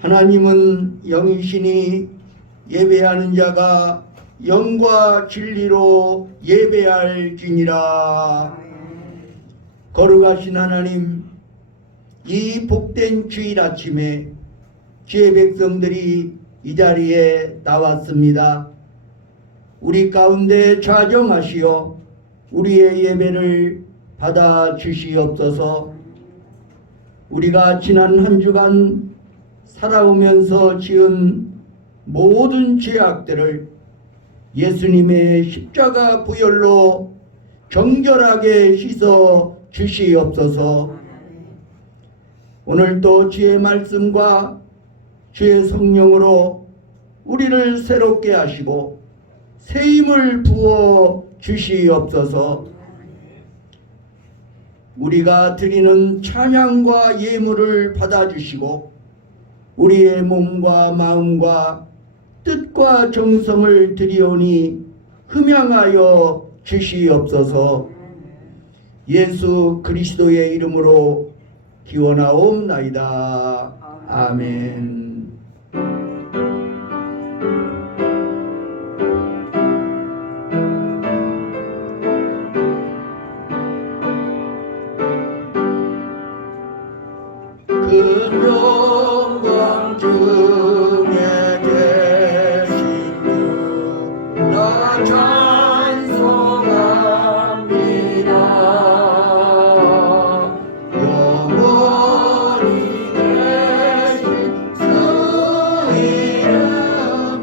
하나님은 영이시니 예배하는 자가 영과 진리로 예배할지니라. 거룩하신 하나님, 이 복된 주일 아침에 주의 백성들이 이 자리에 나왔습니다. 우리 가운데 좌정하시어 우리의 예배를 받아 주시옵소서. 우리가 지난 한 주간 살아오면서 지은 모든 죄악들을 예수님의 십자가 보혈로 정결하게 씻어 주시옵소서. 오늘도 주의 말씀과 주의 성령으로 우리를 새롭게 하시고 새 힘을 부어 주시옵소서. 우리가 드리는 찬양과 예물을 받아주시고 우리의 몸과 마음과 뜻과 정성을 드리오니 흠양하여 주시옵소서. 예수 그리스도의 이름으로 기원하옵나이다. 아멘. 그 영광 중에 계신 주 나 찬송합니다. 영원히 계신 주 이름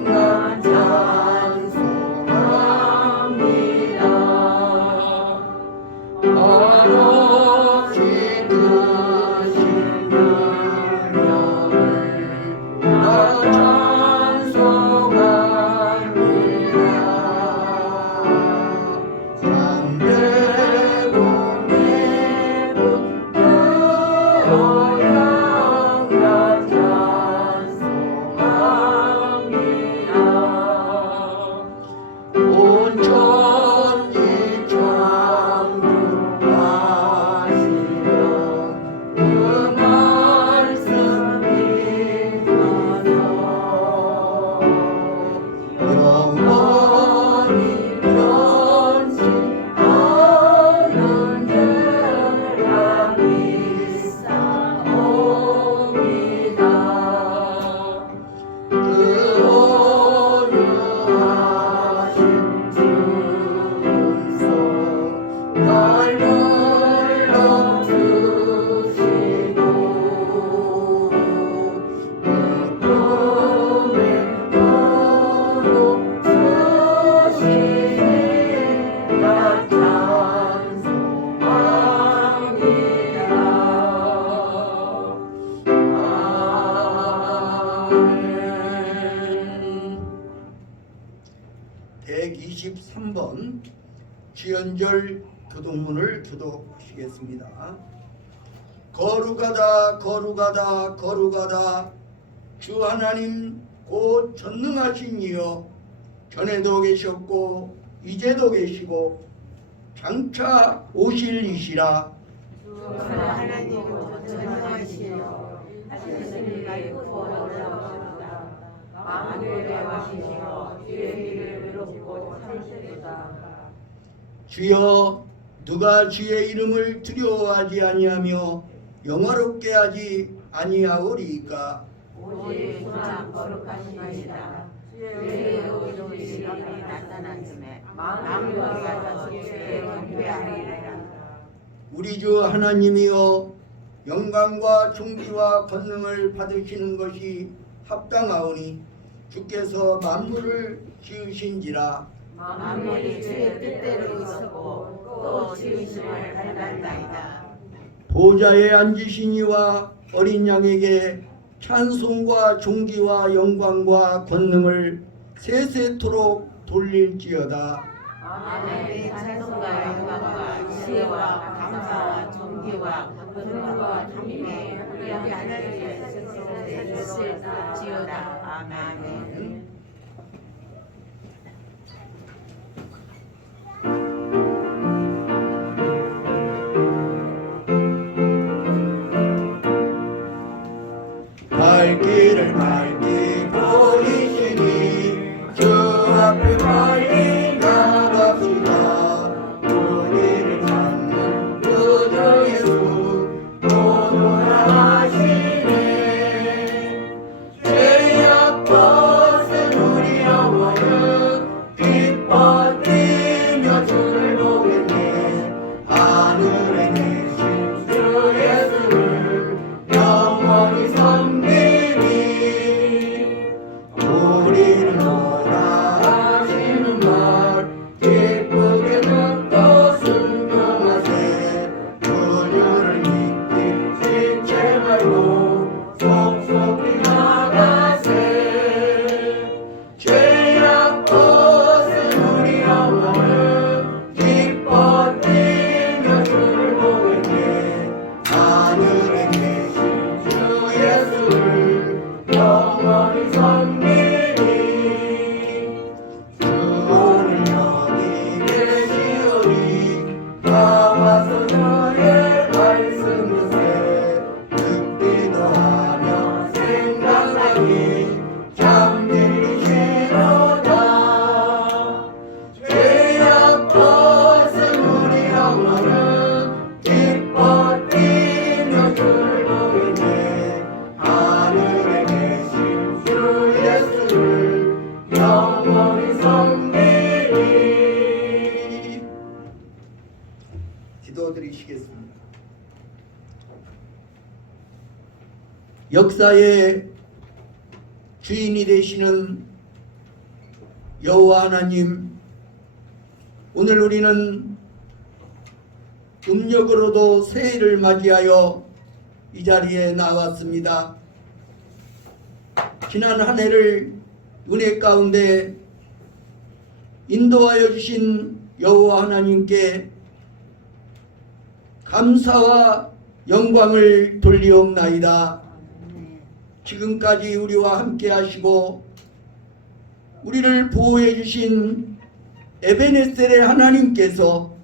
나 찬송합니다. 한없이 크신 (123번) 주연절 교독문을 교독하시겠습니다. 거룩하다 거룩하다 거룩하다 주 하나님 곧 전능하신 이여 전에도 계셨고 이제도 계시고 장차 오실 이시라. 주 하나님 곧 전능하시여 하시는 일을 구원하옵소서. 만물의 왕이시여 주의 길을 외롭고 참으시도다. 주여 누가 주의 이름을 두려워하지 아니하며 영화롭게 하지 아니하오리이까. 오직 주만 거룩하시니이다. 주의 의로우신 이름이 나타났음에 만물과 주의 경배하리라. 우리 주 하나님이여 영광과 존귀와 권능을 받으시는 것이 합당하오니 주께서 만물을 지으신지라. 만물이 주의 뜻대로 있었고 또 지으심을 받았나이다. 보좌에 앉으신 이와 어린 양에게 찬송과 존귀와 영광과 권능을 세세토록 돌릴지어다. 아멘. 찬송과 영광과 지혜와 감사와 존귀와 권능과 힘이 우리 하나님의 뜻에 있을지어다. 아멘. 갈 길을 길을 밝히 보이시니 주 앞을 빨리 나갑시다. 우리를 찾는 구주 예수 오노라 하시네. 죄악 벗은 우리 영혼은 기뻐 뛰며 주를 보겠네. 하늘에 계신 주 예수를 영원히 섬기니 우리를 오라 하시는 말 기쁘게 듣고 순종하세. 그녀를 믿기 지체 말고 속속히 나가세. 죄악 벗은 우리 영혼은 기뻐 뛰며 주를 보겠네. 하늘에 계신 주 예수를 영원히 섬기니 주 오늘 여기 계시오니 나와서 너의 말씀 듣세. 듣기도 하며 생각하니 잠들리시로다. 죄악 벗은 우리 영혼은 기뻐 뛰며 주를 보겠네. 하늘에 계신 주 예수를 영원히 섬기니. 기도드리시겠습니다. 역사의 주인이 되시는 여호와 하나님, 오늘 우리는 음력으로도 새해를 맞이하여 이 자리에 나왔습니다. 지난 한 해를 은혜 가운데 인도하여 주신 여호와 하나님께 감사와 영광을 돌리옵나이다. 지금까지 우리와 함께 하시고 우리를 보호해 주신 에베네셀의 하나님께서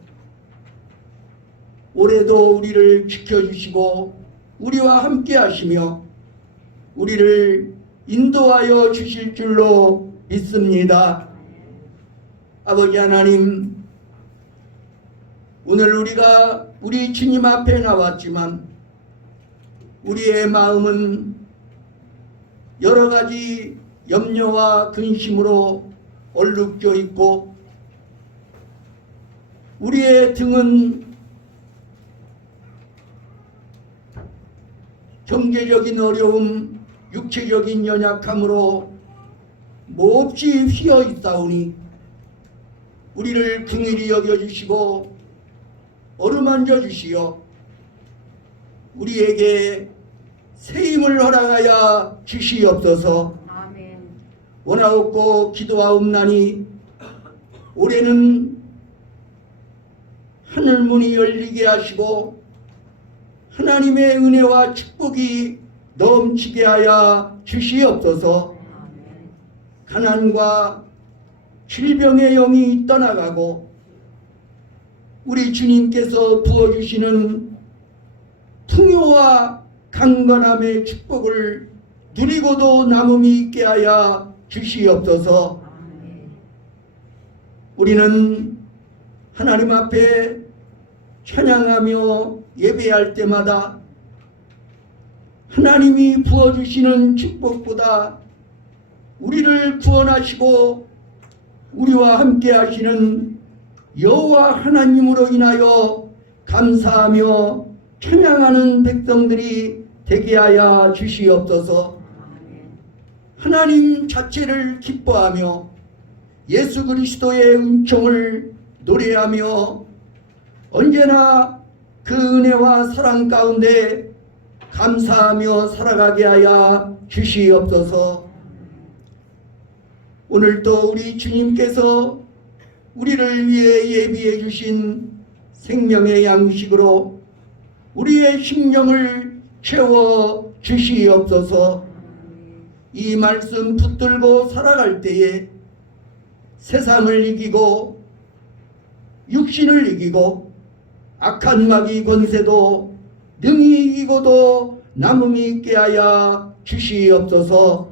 올해도 우리를 지켜주시고 우리와 함께 하시며 우리를 인도하여 주실 줄로 믿습니다. 아버지 하나님, 오늘 우리가 우리 주님 앞에 나왔지만 우리의 마음은 여러 가지 염려와 근심으로 얼룩져 있고 우리의 등은 경제적인 어려움, 육체적인 연약함으로 몹시 휘어 있사오니 우리를 긍휼히 여겨주시고 어루만져 주시어 우리에게 새 힘을 허락하여 주시옵소서. 아멘. 원하옵고 기도하옵나니 올해는 하늘문이 열리게 하시고 하나님의 은혜와 축복이 넘치게 하여 주시옵소서. 아멘. 가난과 질병의 영이 떠나가고 우리 주님께서 부어주시는 풍요와 강건함의 축복을 누리고도 남음이 있게 하여 주시옵소서. 아멘. 우리는 하나님 앞에 찬양하며 예배할 때마다 하나님이 부어주시는 축복보다 우리를 구원하시고 우리와 함께 하시는 여호와 하나님으로 인하여 감사하며 찬양하는 백성들이 되게 하여 주시옵소서. 하나님 자체를 기뻐하며 예수 그리스도의 은총을 노래하며 언제나 그 은혜와 사랑 가운데 감사하며 살아가게 하여 주시옵소서. 오늘도 우리 주님께서 우리를 위해 예비해 주신 생명의 양식으로 우리의 심령을 채워 주시옵소서. 이 말씀 붙들고 살아갈 때에 세상을 이기고 육신을 이기고 악한 마귀 권세도 능히 이기고도 남음이 있게 하여 주시옵소서.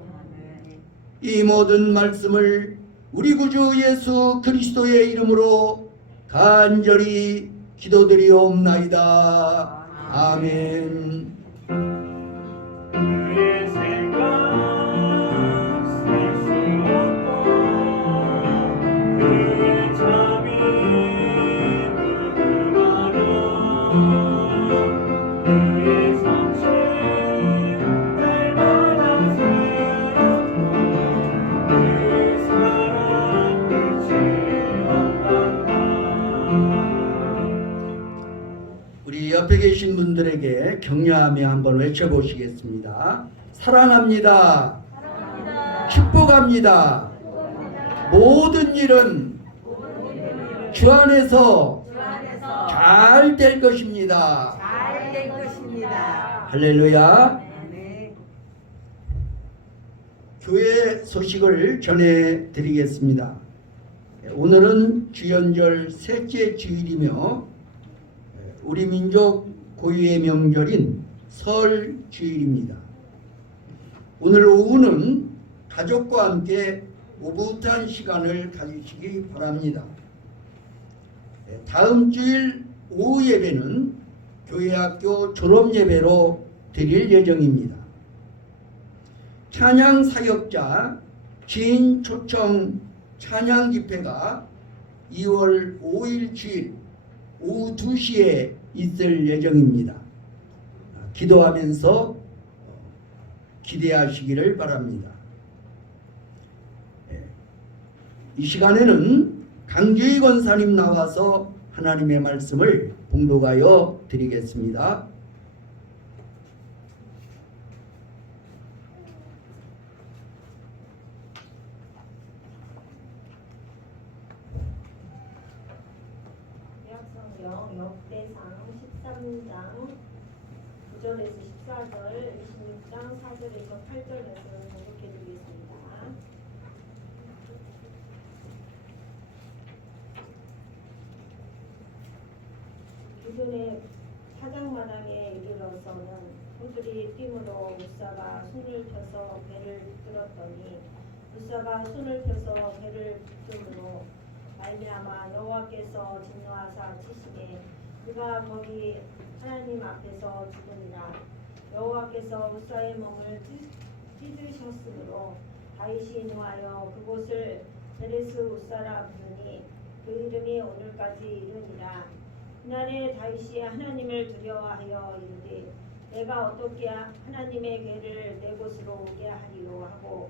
이 모든 말씀을 우리 구주 예수 그리스도의 이름으로 간절히 기도드리옵나이다. 아멘. 그의 생각 셀수 없고 그의 잠이 물들마려 그의 성실 날마다 새롭고 그의 사랑 끝이 없단다. 우리 옆에 계신 분들에게 격려하며 한번 외쳐보시겠습니다. 사랑합니다. 축복합니다. 모든 일은 주 안에서 잘 될 것입니다. 잘 될 것입니다. 할렐루야. 네. 교회 소식을 전해드리겠습니다. 오늘은 주연절 셋째 주일이며 우리 민족 고유의 명절인 설 주일입니다. 오늘 오후는 가족과 함께 오붓한 시간을 가지시기 바랍니다. 다음 주일 오후 예배는 교회학교 졸업 예배로 드릴 예정입니다. 찬양 사역자 지인 초청 찬양 집회가 2월 5일 주일 오후 2시에 있을 예정입니다. 기도하면서 기대하시기를 바랍니다. 이 시간에는 강주희 권사님 나와서 하나님의 말씀을 봉독하여 드리겠습니다. 구약성경 역대상 13장 9절에서 14절, 26장 4절에서 8절에서 공독해 드리겠습니다. 기근의 타작마당에 이르러서는 소들이 뛰므로 무사가 손을 펴서 배를 끌었더니 무사가 손을 펴서 배를 붙들므로 말미암아 여호와께서 진노하사 치시매 그가 거기 하나님 앞에서 죽으니라. 여호와께서 무사의 몸을 찢으셨으므로 다윗이 노하여 그곳을 베레스 우사라 부르니 그 이름이 오늘까지 이르니라. 그날에 다윗이 하나님을 두려워하여 이르되 내가 어떻게 하나님의 궤를 내 곳으로 오게 하리요 하고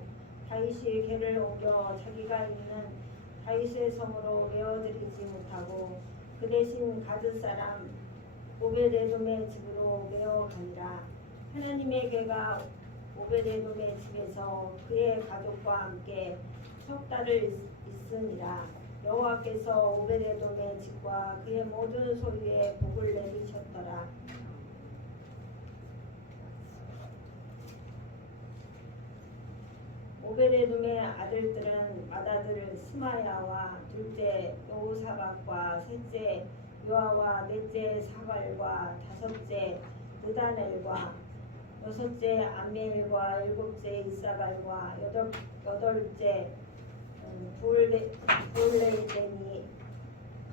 다윗이 궤를 옮겨 자기가 있는 다윗의 성으로 메어들이지 못하고 그 대신 가드 사람 오베데돔의 집으로 메어가니라. 하나님의 궤가 오베데돔의 집에서 그의 가족과 함께 석 달을 있으니라. 여호와께서 오베데돔의 집과 그의 모든 소유에 복을 내리셨더라. 오베데돔의 아들들은 맏아들 스마야와 둘째 여호사박과 셋째 요아와 넷째 사발과 다섯째 느다넬과 여섯째 암멜과 일곱째 이사갈과 여덟째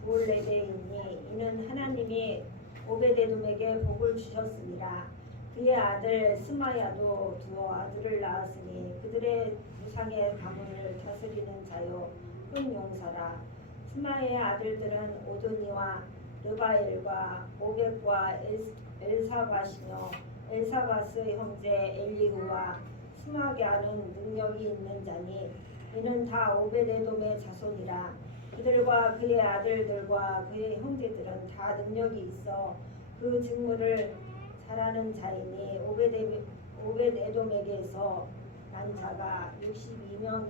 부올레데이니 이는 하나님이 오베데돔에게 복을 주셨습니다. 그의 아들 스마야도 두 아들을 낳았으니 그들의 무상의 가문을 다스리는 자요 큰 용사라. 스마야의 아들들은 오도니와 르바엘과 오벳과 엘사바시며 엘사바스 형제 엘리후와 스마갸는 능력이 있는 자니 이는 다 오베데돔의 자손이라. 그들과 그의 아들들과 그의 형제들은 다 능력이 있어 그 직무를 잘하는 자이니 오벳에돔에게서 난 자가 62명이며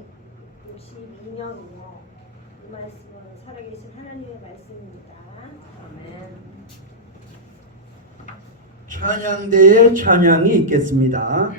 이 말씀은 살아계신 하나님의 말씀입니다. 아멘. 찬양대에 찬양이 있겠습니다.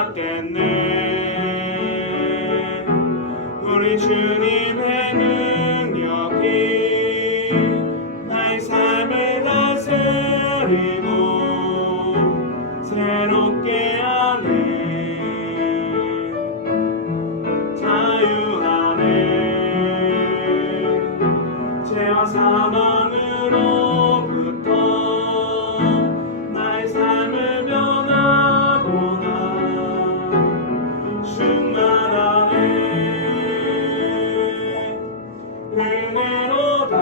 받겠네. 우리 주님의 능력이 나의 삶을 다스리고 새롭게 하네. 자유하네. 죄와 사망으로부터 나의 삶을 변화구나. 충만하네. 은혜로다.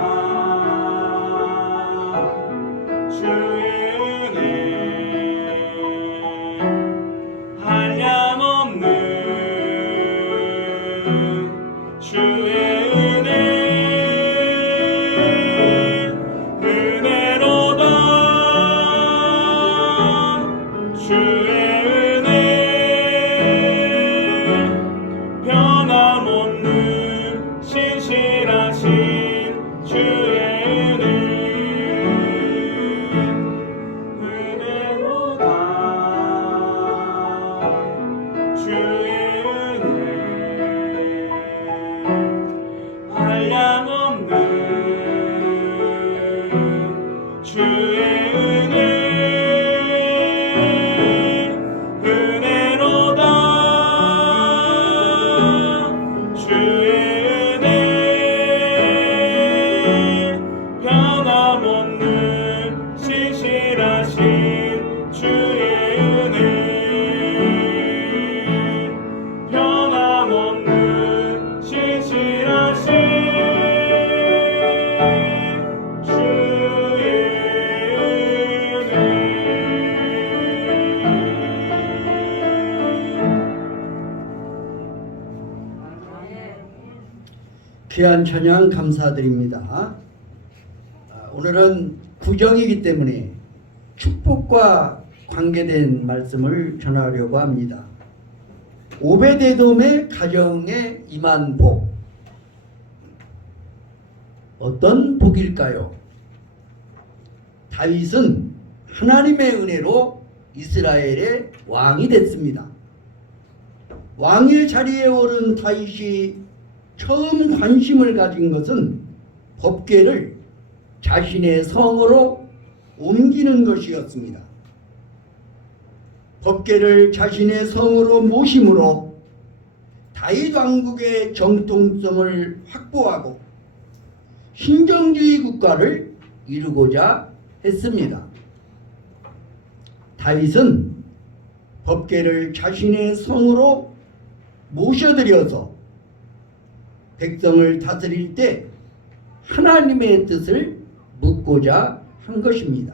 주의 은혜 한량없는 주의 은혜 은혜로다. 주의 은혜 변함없는 신실하신 주의 은혜 은혜로다. 주의 은혜 한량없는 주의 은혜 은혜로다. 주의 은혜 변함없는 신실하신 주의 은혜 변함없는 신실하신 주의 은혜. 귀한 찬양 감사드립니다. 오늘은 구정이기 때문에 축복과 관계된 말씀을 전하려고 합니다. 오베데돔의 가정에 임한 복. 어떤 복일까요? 다윗은 하나님의 은혜로 이스라엘의 왕이 됐습니다. 왕의 자리에 오른 다윗이 처음 관심을 가진 것은 법궤를 자신의 성으로 옮기는 것이었습니다. 법궤를 자신의 성으로 모심으로 다윗 왕국의 정통성을 확보하고 신정주의 국가를 이루고자 했습니다. 다윗은 법궤를 자신의 성으로 모셔들여서 백성을 다스릴 때 하나님의 뜻을 묻고자 한 것입니다.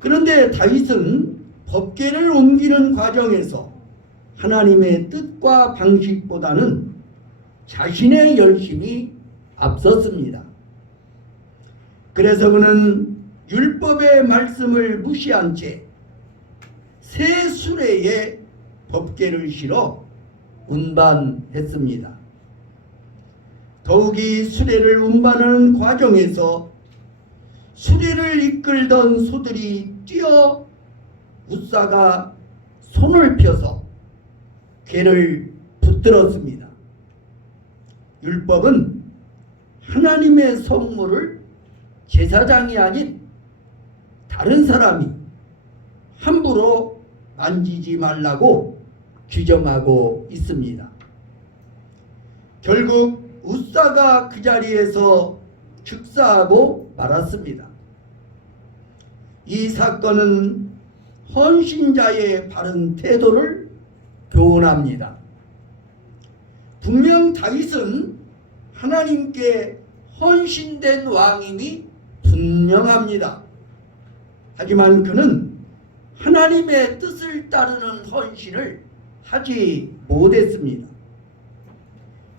그런데 다윗은 법궤를 옮기는 과정에서 하나님의 뜻과 방식보다는 자신의 열심이 앞섰습니다. 그래서 그는 율법의 말씀을 무시한 채 새 수레에 법궤를 실어 운반했습니다. 더욱이 수레를 운반하는 과정에서 수레를 이끌던 소들이 뛰어 웃사가 손을 펴서 궤를 붙들었습니다. 율법은 하나님의 성물을 제사장이 아닌 다른 사람이 함부로 만지지 말라고 규정하고 있습니다. 결국 웃사가 그 자리에서 즉사하고 말았습니다. 이 사건은 헌신자의 바른 태도를 교훈합니다. 분명 다윗은 하나님께 헌신된 왕임이 분명합니다. 하지만 그는 하나님의 뜻을 따르는 헌신을 하지 못했습니다.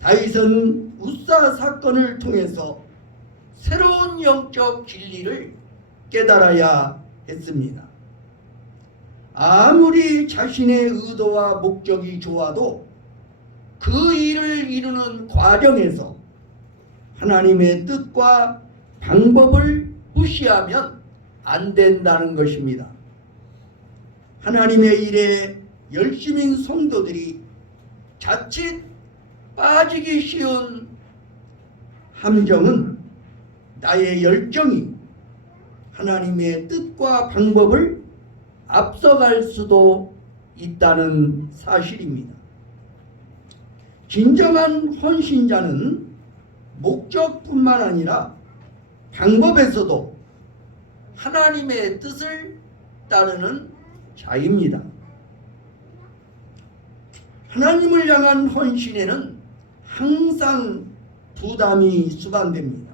다윗은 웃사 사건을 통해서 새로운 영적 진리를 깨달아야 했습니다. 아무리 자신의 의도와 목적이 좋아도 그 일을 이루는 과정에서 하나님의 뜻과 방법을 무시하면 안 된다는 것입니다. 하나님의 일에 열심인 성도들이 자칫 빠지기 쉬운 함정은 나의 열정이 하나님의 뜻과 방법을 앞서갈 수도 있다는 사실입니다. 진정한 헌신자는 목적뿐만 아니라 방법에서도 하나님의 뜻을 따르는 자입니다. 하나님을 향한 헌신에는 항상 부담이 수반됩니다.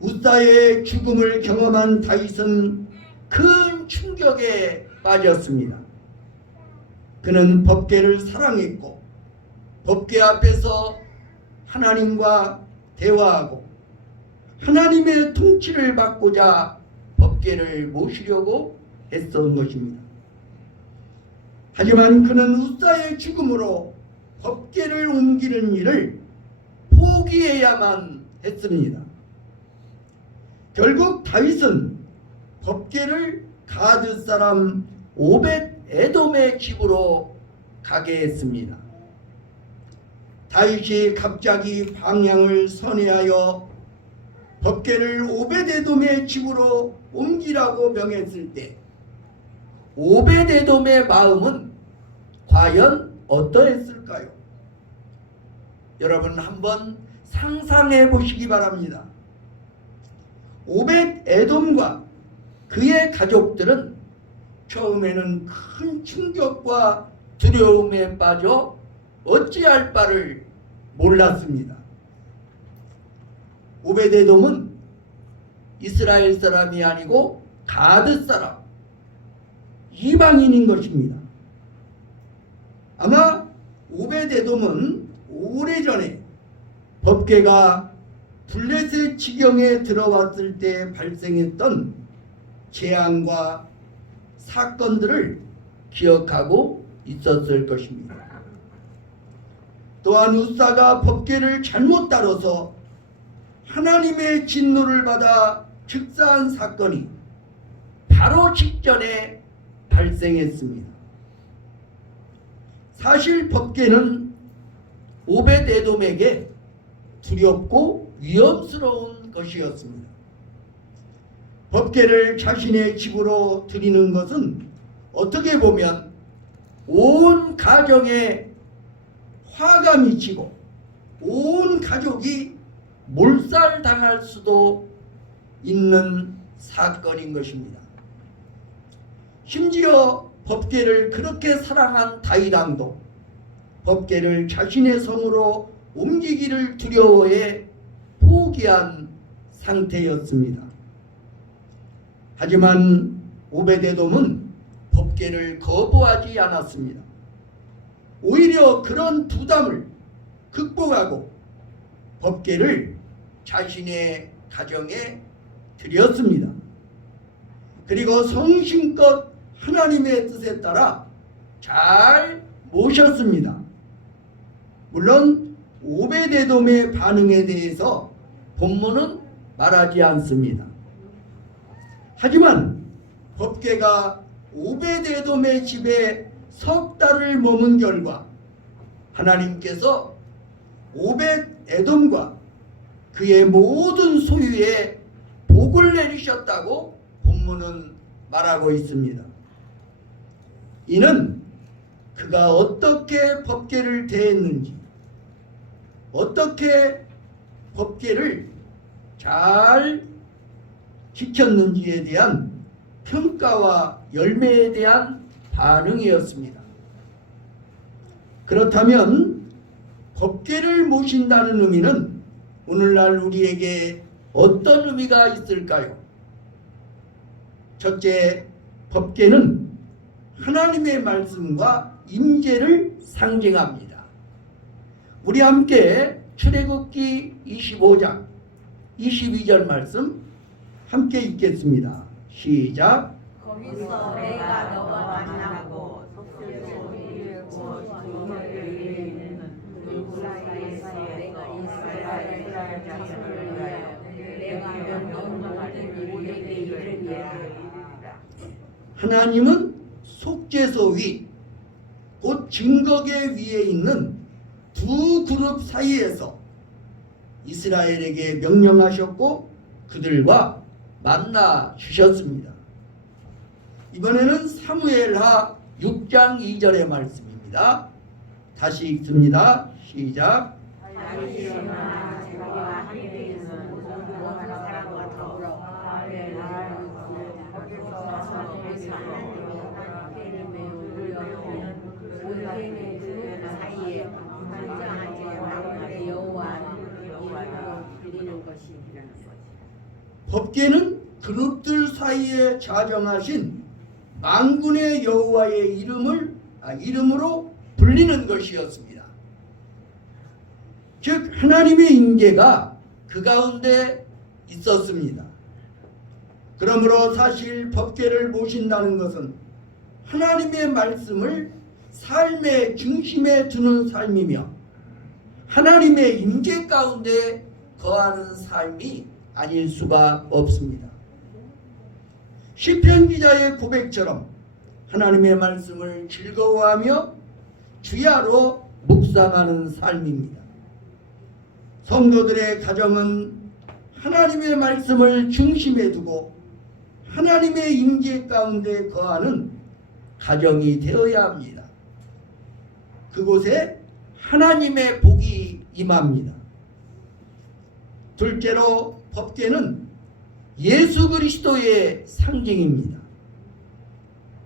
웃사의 죽음을 경험한 다윗은 큰 충격에 빠졌습니다. 그는 법궤를 사랑했고 법궤 앞에서 하나님과 대화하고 하나님의 통치를 받고자 법궤를 모시려고 했던 것입니다. 하지만 그는 웃사의 죽음으로 법궤를 옮기는 일을 포기해야만 했습니다. 결국 다윗은 법궤를 가드 사람 오벳 에돔의 집으로 가게 했습니다. 다윗이 갑자기 방향을 선회하여 법궤를 오벳 에돔의 집으로 옮기라고 명했을 때 오벳 에돔의 마음은 과연 어떠했을까요? 여러분 한번 상상해 보시기 바랍니다. 오벳 에돔과 그의 가족들은 처음에는 큰 충격과 두려움에 빠져 어찌할 바를 몰랐습니다. 오벳 에돔은 이스라엘 사람이 아니고 가드 사람, 이방인인 것입니다. 아마 오벳 에돔은 오래전에 법궤가 블레셋 지경에 들어왔을 때 발생했던 재앙과 사건들을 기억하고 있었을 것입니다. 또한 웃사가 법궤를 잘못 다뤄서 하나님의 진노를 받아 즉사한 사건이 바로 직전에 발생했습니다. 사실 법궤는 오벳 에돔에게 두렵고 위험스러운 것이었습니다. 법궤를 자신의 집으로 드리는 것은 어떻게 보면 온 가정에 화가 미치고 온 가족이 몰살당할 수도 있는 사건인 것입니다. 심지어 법궤를 그렇게 사랑한 다윗 왕도 법궤를 자신의 성으로 옮기기를 두려워해 포기한 상태였습니다. 하지만 오벳 에돔은 법궤를 거부하지 않았습니다. 오히려 그런 부담을 극복하고 법궤를 자신의 가정에 드렸습니다. 그리고 성심껏 하나님의 뜻에 따라 잘 모셨습니다. 물론 오벳 에돔의 반응에 대해서 본문은 말하지 않습니다. 하지만 법궤가 오벳 에돔의 집에 석 달을 머문 결과 하나님께서 오벳 에돔과 그의 모든 소유에 복을 내리셨다고 본문은 말하고 있습니다. 이는 그가 어떻게 법궤를 대했는지, 어떻게 법궤를 잘 지켰는지에 대한 평가와 열매에 대한 반응이었습니다. 그렇다면 법궤를 모신다는 의미는 오늘날 우리에게 어떤 의미가 있을까요? 첫째, 법궤는 하나님의 말씀과 임재를 상징합니다. 우리 함께 출애굽기 25장 22절 말씀 함께 읽겠습니다. 시작. 거기서 내가 너와 만나고 속죄소를 구워 종을 이르는 그 사이에서 내가 이스라엘 자손을 위하여 내가 명령하는 우리에게 이르리라. 하나님은 속죄소 위, 곧 증거계 위에 있는 두 그룹 사이에서 이스라엘에게 명령하셨고 그들과 만나 주셨습니다. 이번에는 사무엘하 6장 2절의 말씀입니다. 다시 읽습니다. 시작. 다윗이 일어나 자기와 함께 있는 모든 사람과 더불어 바벨을 거기서 하나님의 매우 의뢰의 그 사이에 성장하게 여호와를 불리는 것이 일어난 거지. 법궤는 그룹들 사이에 자정하신 만군의 여호와의 이름으로 불리는 것이었습니다. 즉 하나님의 임재가 그 가운데 있었습니다. 그러므로 사실 법궤를 모신다는 것은 하나님의 말씀을 삶의 중심에 두는 삶이며 하나님의 임재 가운데 거하는 삶이 아닐 수가 없습니다. 시편 기자의 고백처럼 하나님의 말씀을 즐거워하며 주야로 묵상하는 삶입니다. 성도들의 가정은 하나님의 말씀을 중심에 두고 하나님의 임재 가운데 거하는 가정이 되어야 합니다. 그곳에 하나님의 복이 임합니다. 둘째로 법궤는 예수 그리스도의 상징입니다.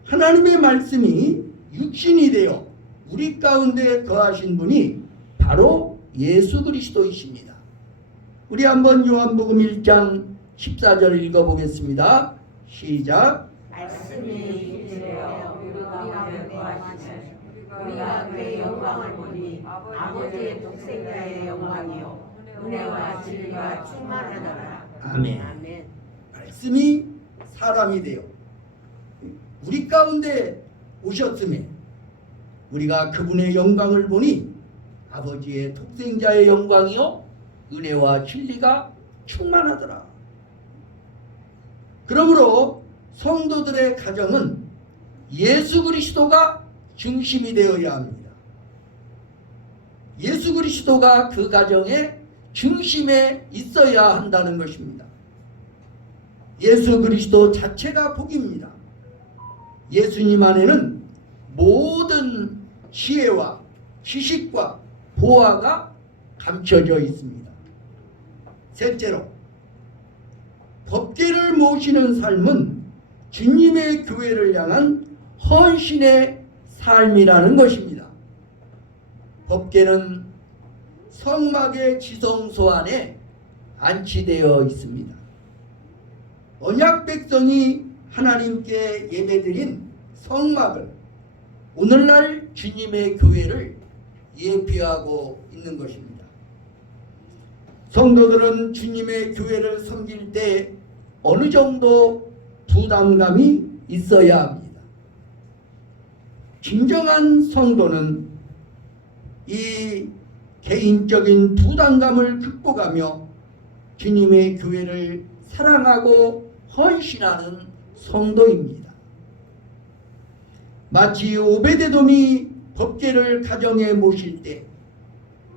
하나님의 말씀이 육신이 되어 우리 가운데 거하신 분이 바로 예수 그리스도이십니다. 우리 한번 요한복음 1장 14절 읽어보겠습니다. 시작. 말씀이 육신되어 우리 가운데 거하시네. 우리가 그의 영광을 보니 아버지의 독생자의 영광이요 은혜와 진리가 충만하더라. 아멘. 아멘. 말씀이 사람이 되어 우리 가운데 오셨음에 우리가 그분의 영광을 보니 아버지의 독생자의 영광이요 은혜와 진리가 충만하더라. 그러므로 성도들의 가정은 예수 그리스도가 중심이 되어야 합니다. 예수 그리스도가 그 가정의 중심에 있어야 한다는 것입니다. 예수 그리스도 자체가 복입니다. 예수님 안에는 모든 지혜와 지식과 보화가 감춰져 있습니다. 셋째로 법궤를 모시는 삶은 주님의 교회를 향한 헌신의 삶이라는 것입니다. 법궤는 성막의 지성소 안에 안치되어 있습니다. 언약 백성이 하나님께 예배드린 성막을 오늘날 주님의 교회를 예표하고 있는 것입니다. 성도들은 주님의 교회를 섬길 때 어느 정도 부담감이 있어야 합니다. 진정한 성도는 이 개인적인 부담감을 극복하며 주님의 교회를 사랑하고 헌신하는 성도입니다. 마치 오베데돔이 법궤를 가정에 모실 때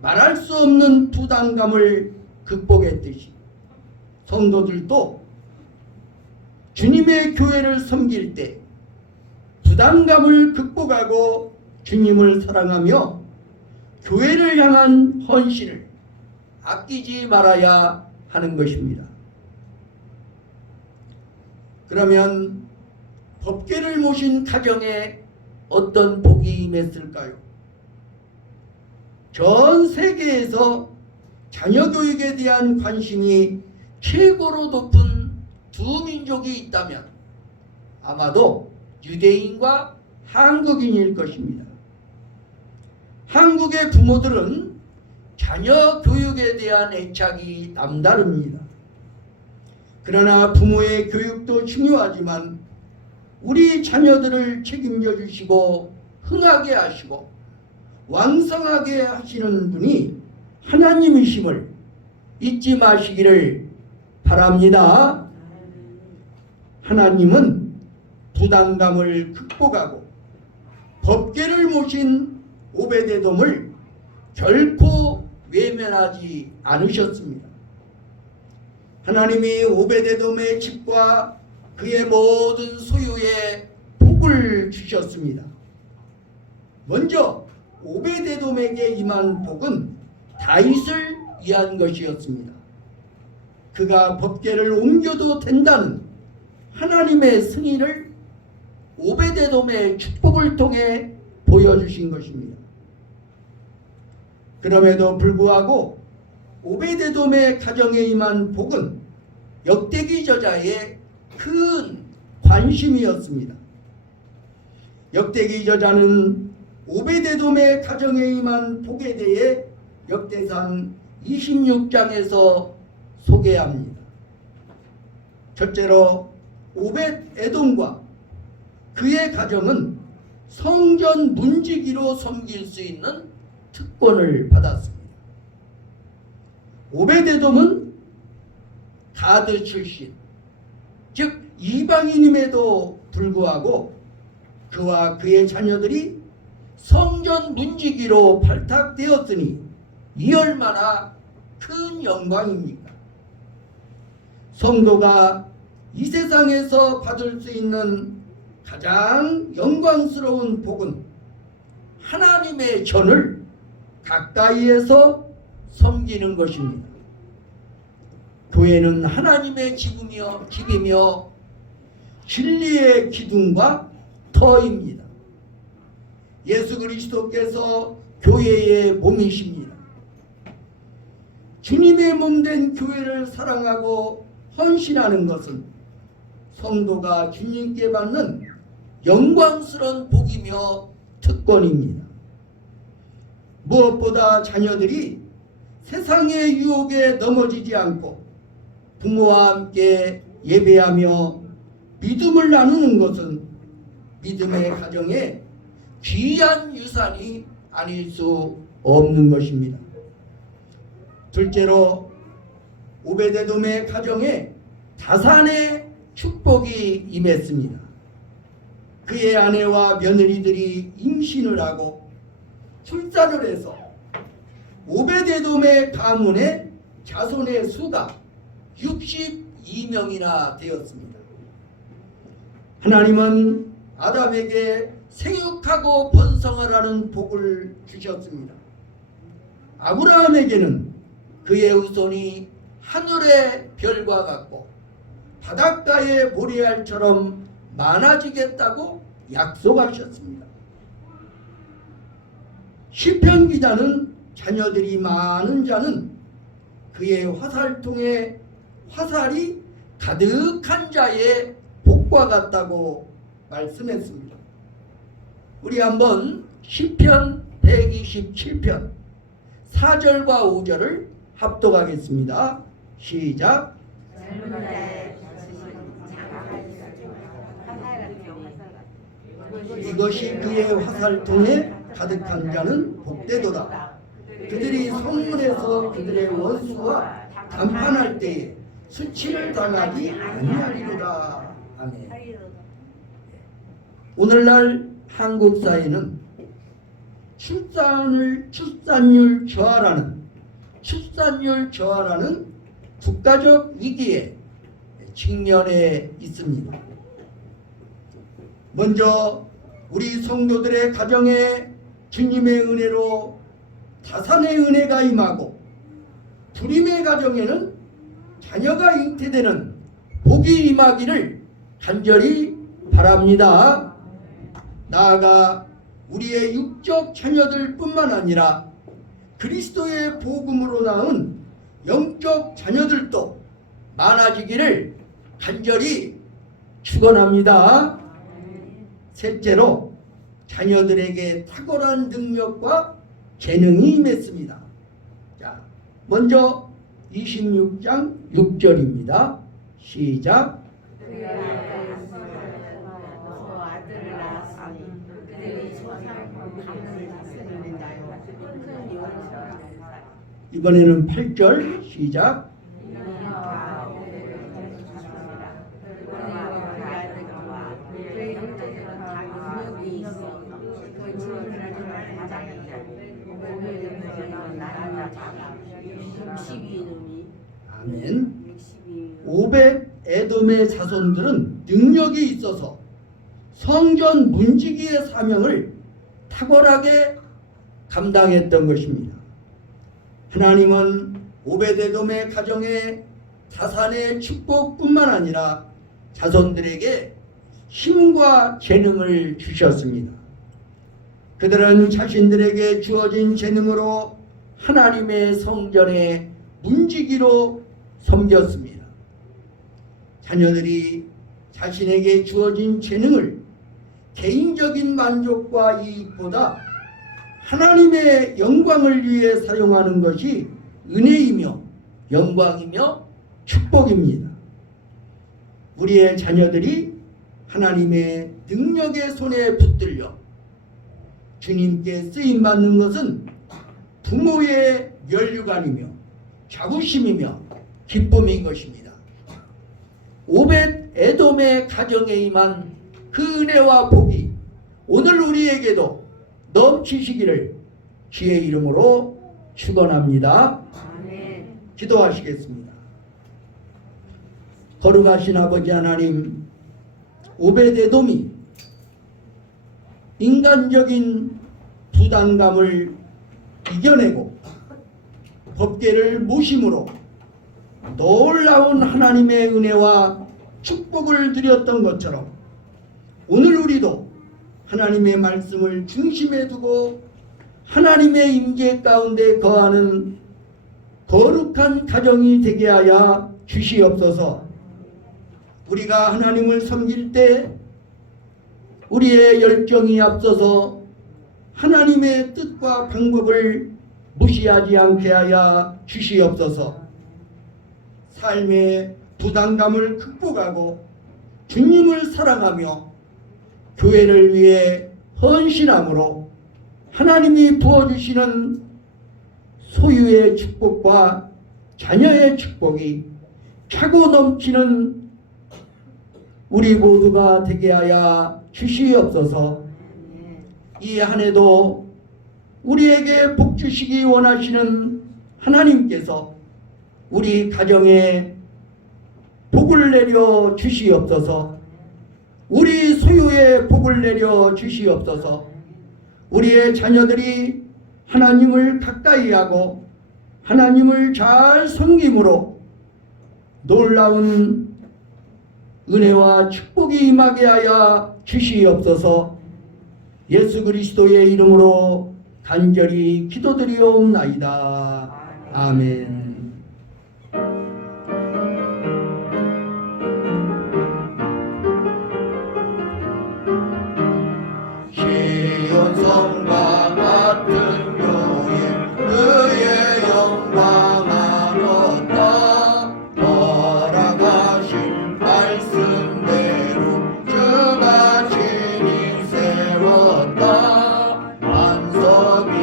말할 수 없는 부담감을 극복했듯이 성도들도 주님의 교회를 섬길 때 부담감을 극복하고 주님을 사랑하며 교회를 향한 헌신을 아끼지 말아야 하는 것입니다. 그러면 법궤를 모신 가정에 어떤 복이 임했을까요? 전 세계에서 자녀 교육에 대한 관심이 최고로 높은 두 민족이 있다면 아마도 유대인과 한국인일 것입니다. 한국의 부모들은 자녀 교육에 대한 애착이 남다릅니다. 그러나 부모의 교육도 중요하지만 우리 자녀들을 책임져 주시고 흥하게 하시고 왕성하게 하시는 분이 하나님이심을 잊지 마시기를 바랍니다. 하나님은 부담감을 극복하고 법궤를 모신 오베데돔을 결코 외면하지 않으셨습니다. 하나님이 오베데돔의 집과 그의 모든 소유에 복을 주셨습니다. 먼저 오베데돔에게 임한 복은 다윗을 위한 것이었습니다. 그가 법궤를 옮겨도 된다는 하나님의 승인을 오베데돔의 축복을 통해 보여주신 것입니다. 그럼에도 불구하고 오베데돔의 가정에 임한 복은 역대기 저자의 큰 관심이었습니다. 역대기 저자는 오베데돔의 가정에 임한 복에 대해 역대상 26장에서 소개합니다. 첫째로 오벳에돔과 그의 가정은 성전 문지기로 섬길 수 있는 특권을 받았습니다. 오벳에돔은 가드 출신, 즉 이방인임에도 불구하고 그와 그의 자녀들이 성전 문지기로 발탁되었으니 이 얼마나 큰 영광입니까? 성도가 이 세상에서 받을 수 있는 가장 영광스러운 복은 하나님의 전을 가까이에서 섬기는 것입니다. 교회는 하나님의 집이며 진리의 기둥과 터입니다. 예수 그리스도께서 교회의 몸이십니다. 주님의 몸된 교회를 사랑하고 헌신하는 것은 성도가 주님께 받는 영광스러운 복이며 특권입니다. 무엇보다 자녀들이 세상의 유혹에 넘어지지 않고 부모와 함께 예배하며 믿음을 나누는 것은 믿음의 가정에 귀한 유산이 아닐 수 없는 것입니다. 둘째로 오베데돔의 가정에 다산의 축복이 임했습니다. 그의 아내와 며느리들이 임신을 하고 출산을 해서 오베데돔의 가문의 자손의 수가 62명이나 되었습니다. 하나님은 아담에게 생육하고 번성하라는 복을 주셨습니다. 아브라함에게는 그의 후손이 하늘의 별과 같고 바닷가의 모래알처럼 많아지겠다고 약속하셨습니다. 시편 기자는 자녀들이 많은 자는 그의 화살통에 화살이 가득한 자의 복과 같다고 말씀했습니다. 우리 한번 시편 127편 4절과 5절을 합독하겠습니다. 시작. 이것이 그의 화살통에 가득한 자는 복되도다. 그들이 성문에서 그들의 원수와 담판할 때에 수치를 당하지 아니하리로다. 아멘. 오늘날 한국 사회는 출산율 저하라는 국가적 위기에 직면해 있습니다. 먼저 우리 성도들의 가정에 주님의 은혜로 다산의 은혜가 임하고 불임의 가정에는 자녀가 잉태되는 복이 임하기를 간절히 바랍니다. 나아가 우리의 육적 자녀들 뿐만 아니라 그리스도의 복음으로 낳은 영적 자녀들도 많아지기를 간절히 축원합니다. 셋째로 자녀들에게 탁월한 능력과 재능이 임했습니다. 자, 먼저 26장 6절입니다. 시작. 이번에는 8절 시작. 아멘. 62. 오벳 에돔의 자손들은 능력이 있어서 성전 문지기의 사명을 탁월하게 감당했던 것입니다. 하나님은 오벳 에돔의 가정에 자산의 축복뿐만 아니라 자손들에게 힘과 재능을 주셨습니다. 그들은 자신들에게 주어진 재능으로 하나님의 성전의 문지기로 섬겼습니다. 자녀들이 자신에게 주어진 재능을 개인적인 만족과 이익보다 하나님의 영광을 위해 사용하는 것이 은혜이며 영광이며 축복입니다. 우리의 자녀들이 하나님의 능력의 손에 붙들려 주님께 쓰임받는 것은 부모의 면류관이며 자부심이며 기쁨인 것입니다. 오벳 에돔의 가정에 임한 그 은혜와 복이 오늘 우리에게도 넘치시기를 주의 이름으로 축원합니다. 아멘. 기도하시겠습니다. 거룩하신 아버지 하나님, 오벳 에돔이 인간적인 부담감을 이겨내고 법궤를 모심으로 놀라운 하나님의 은혜와 축복을 드렸던 것처럼 오늘 우리도 하나님의 말씀을 중심에 두고 하나님의 임재 가운데 거하는 거룩한 가정이 되게 하여 주시옵소서. 우리가 하나님을 섬길 때 우리의 열정이 앞서서 하나님의 뜻과 방법을 무시하지 않게 하여 주시옵소서. 삶의 부담감을 극복하고 주님을 사랑하며 교회를 위해 헌신함으로 하나님이 부어주시는 소유의 축복과 자녀의 축복이 차고 넘치는 우리 모두가 되게 하여 주시옵소서. 이 한 해도 우리에게 복 주시기 원하시는 하나님께서 우리 가정에 복을 내려 주시옵소서. 우리 소유에 복을 내려 주시옵소서. 우리의 자녀들이 하나님을 가까이 하고 하나님을 잘 섬김으로 놀라운 은혜와 축복이 임하게 하여 주시옵소서. 예수 그리스도의 이름으로 간절히 기도드리옵나이다. 아멘. 시온성과 같은 교회 그의 영광 안었다. 허락하신 말씀대로 주가 친히 세웠다. 반석 위에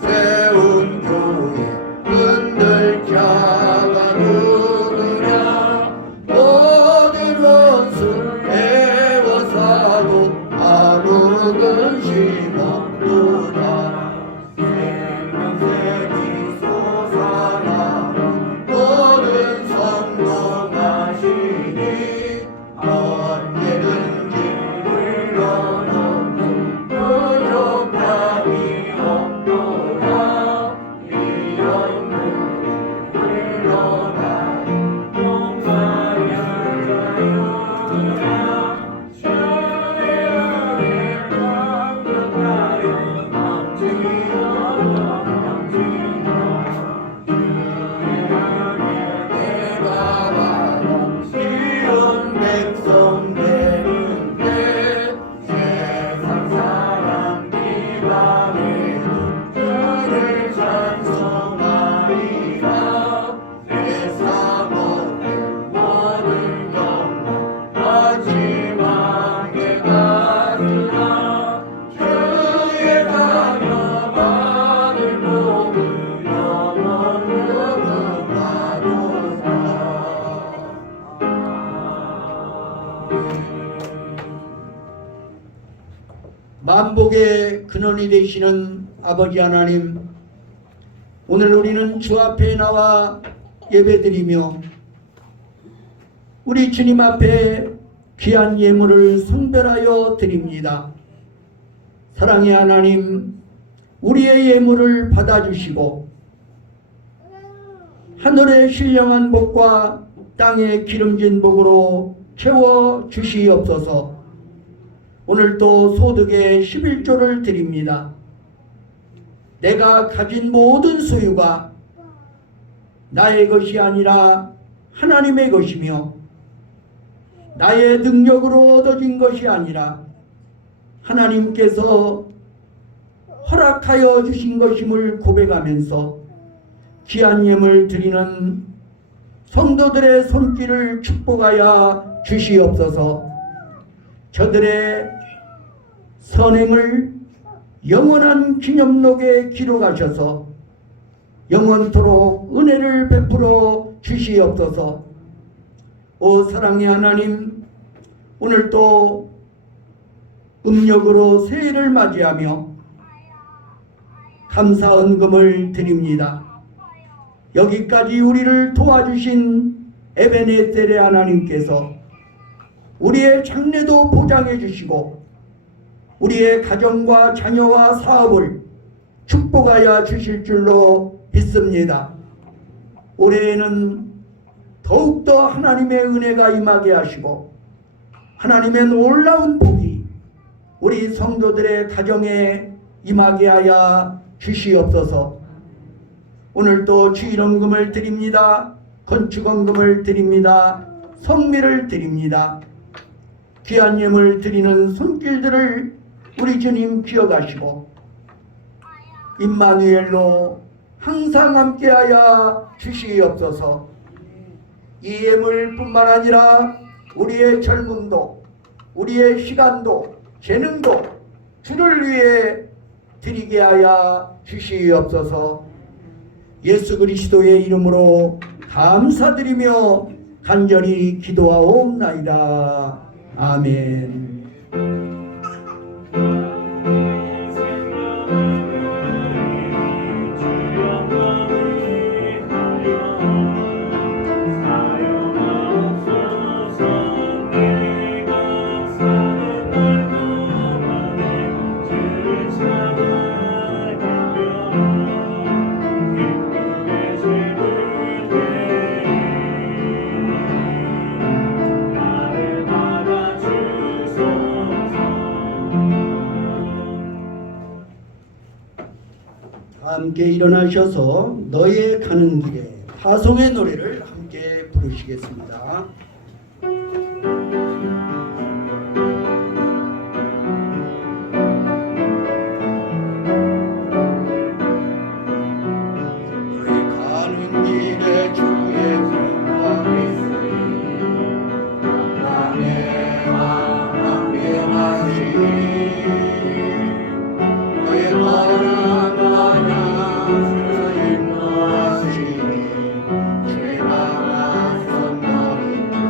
세운 교회 흔들자가 누구냐. 모든 원수 에워싸도 아무 근심 없도다. 생명색이 솟아나고 모든 성공하시니 언제든지 물러놓고 부족함이 없도다. 이 영문 물러나 백성 되는데 세상 사람 비방에도 주를 찬송하리라. 세상 모든 모든 영광 마지막에 가리라. 주의 자녀 받을 복을 영원으로 누가도다. 만복의 근원이 되시는 아버지 하나님, 오늘 우리는 주 앞에 나와 예배드리며 우리 주님 앞에 귀한 예물을 성별하여 드립니다. 사랑의 하나님, 우리의 예물을 받아주시고 하늘의 신령한 복과 땅의 기름진 복으로 채워주시옵소서. 오늘도 소득의 11조를 드립니다. 내가 가진 모든 소유가 나의 것이 아니라 하나님의 것이며 나의 능력으로 얻어진 것이 아니라 하나님께서 허락하여 주신 것임을 고백하면서 귀한 예물 드리는 성도들의 손길을 축복하여 주시옵소서. 저들의 선행을 영원한 기념록에 기록하셔서 영원토록 은혜를 베풀어 주시옵소서. 오 사랑의 하나님, 오늘도 음력으로 새해를 맞이하며 감사 헌금을 드립니다. 여기까지 우리를 도와주신 에베네셀의 하나님께서 우리의 장래도 보장해 주시고 우리의 가정과 자녀와 사업을 축복하여 주실 줄로 믿습니다. 올해에는 더욱더 하나님의 은혜가 임하게 하시고 하나님의 놀라운 복이 우리 성도들의 가정에 임하게 하여 주시옵소서. 오늘도 주일헌금을 드립니다. 건축헌금을 드립니다. 성미를 드립니다. 귀한 예물 드리는 손길들을 우리 주님 기억하시고 임마누엘로 항상 함께하여 주시옵소서. 이 예물뿐만 아니라 우리의 젊음도 우리의 시간도 재능도 주를 위해 드리게 하여 주시옵소서. 예수 그리스도의 이름으로 감사드리며 간절히 기도하옵나이다. 아멘. 함께 일어나셔서 너의 가는 길에 파송의 노래를 함께 부르시겠습니다. 너의 가는 길에 주의 평강이 있으니 나와 함께 하시니 너의 걸음 너는 주를 인도하시니 주의 나라 선너는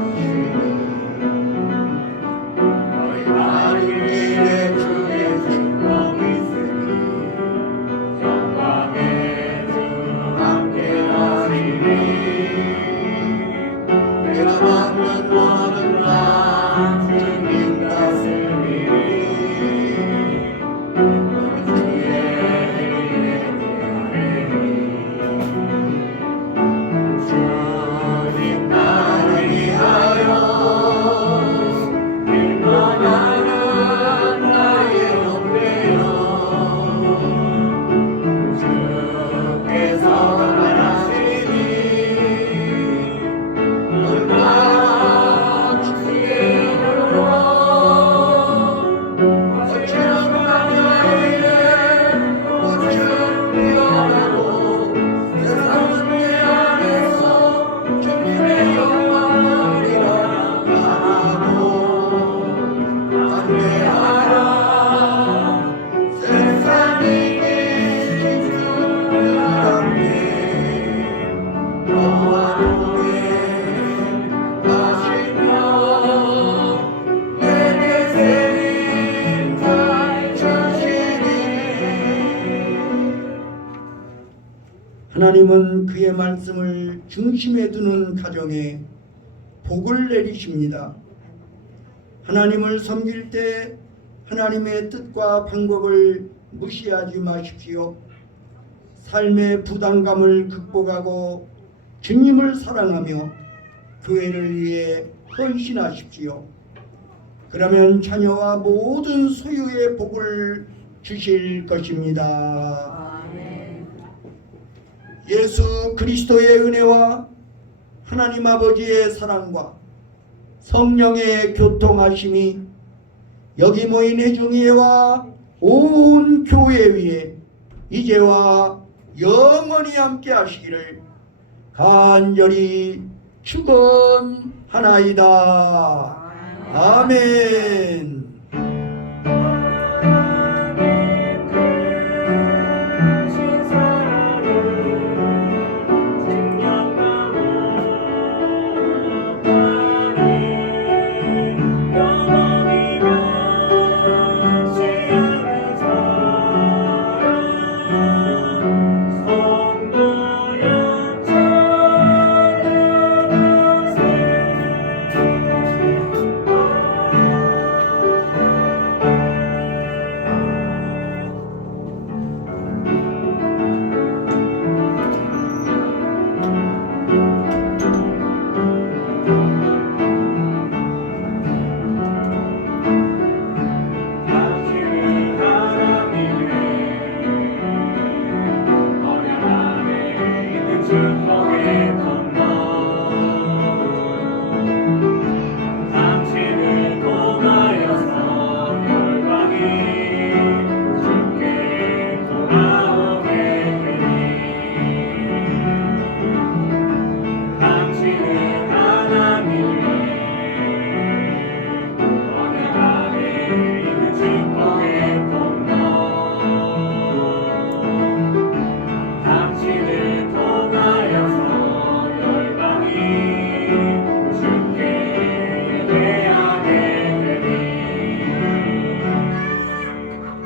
하나님은 그의 말씀을 중심에 두는 가정에 복을 내리십니다. 하나님을 섬길 때 하나님의 뜻과 방법을 무시하지 마십시오. 삶의 부담감을 극복하고 주님을 사랑하며 교회를 위해 헌신하십시오. 그러면 자녀와 모든 소유의 복을 주실 것입니다. 아멘. 예수 그리스도의 은혜와 하나님 아버지의 사랑과 성령의 교통하심이 여기 모인 회중회와 온 교회 위에 이제와 영원히 함께 하시기를 간절히 축원하나이다. 아멘.